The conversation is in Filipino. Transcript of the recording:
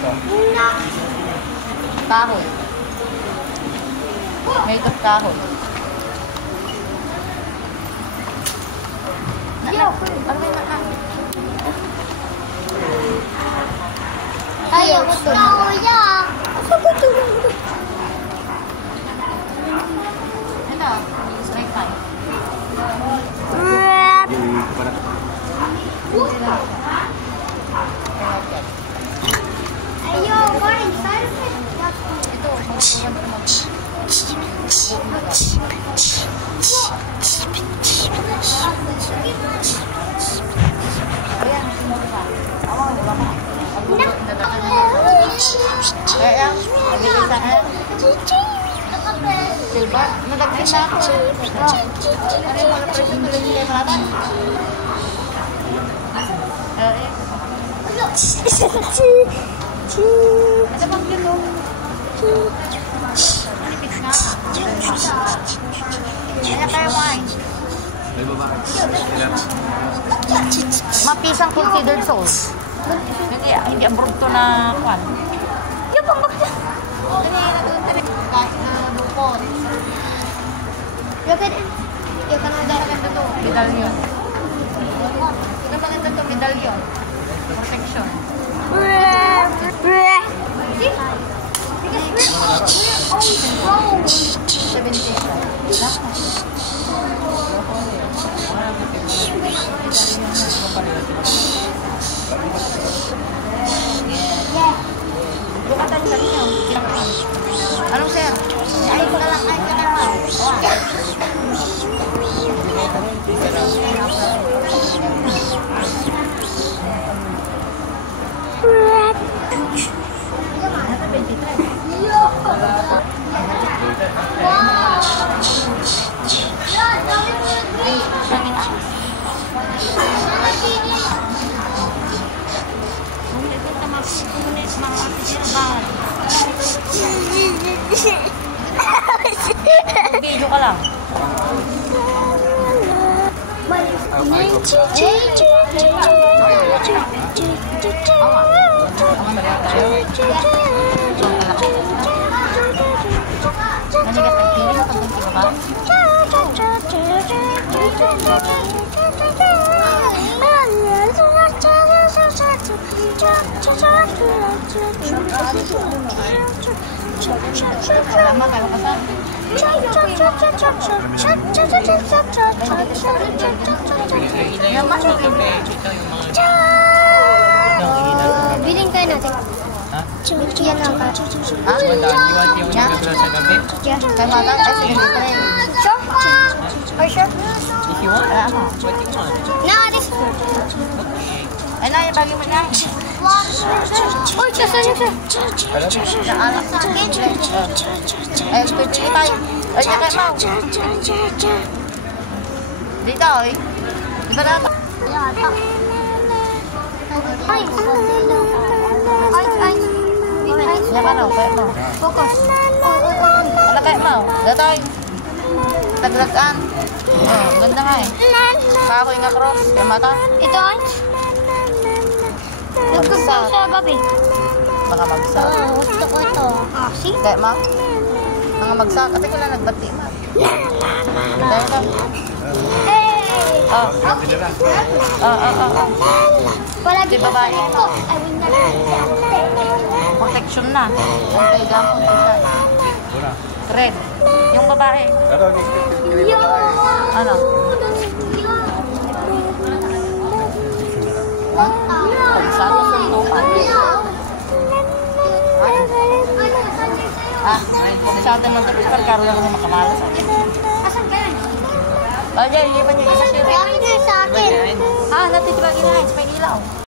to? Kahoy. Made of kahoy. Ayaw ko ito. Ito, straight time. Ayaw, boring. Saan ito? Diba? Nadagsin na ako. Ano yung mga person na lang yung malatan? Ito bang dito? Manipis nga. Kaya tayo wine. May babae. Mapisang considered soul. Hindi abroad to na kwan. Yung pambak dyan. Kahit na dukot. Look at it. Yung kanada. Medallion. Ito maganda to, medallion. Protection. See? Because we're always wrong. 17. Bukatan ka niyo. Anong sir? Ay, ko na lang. Ay, ka na lang. Video ka lang. Nanigat ang piling sa pagpunti ba ba? Lama kayo kasal? Biling kayo natin. Ha? Yan lang ka. Ha? Iwan yung libro sa gabi. Kaya mata? Ay, sige, dito rin. Sure? Are you sure? If you want. Wala mo. What you want? No, this is Ay, na, yung bagay mo na. Oh, just Naanak sa akin. Ay, pipili tayo. Ay, niya kayo mau. Dito, eh. Di ba natin? Ay, Niya ka na, kayo mau. focus. Wala kayo mau. Dito, eh. Taglagaan. Oh, ganda nga eh. Kahoy nga cross. Kaya mata. Ito ay? Nagkasa sa gabi. Mga magsak. Gusto ko ito. Ah, see? Kaya mau. Mga magsak. Kasi ko lang nagbati ma. Dahil ka. Hey! Oh. Wala Di babae. ko. I will not. Protection na. Ang gamon isa. Red. Yung babae. Yo! Ano? Pagsalo sa tupan. Ah, sa atin ng tapos karo lang ng makamalas. Asan ka yan? Oh, yan, hindi pa niya isa siya. Bakit sa akin? Ah, natitibagin na. Sa ilaw.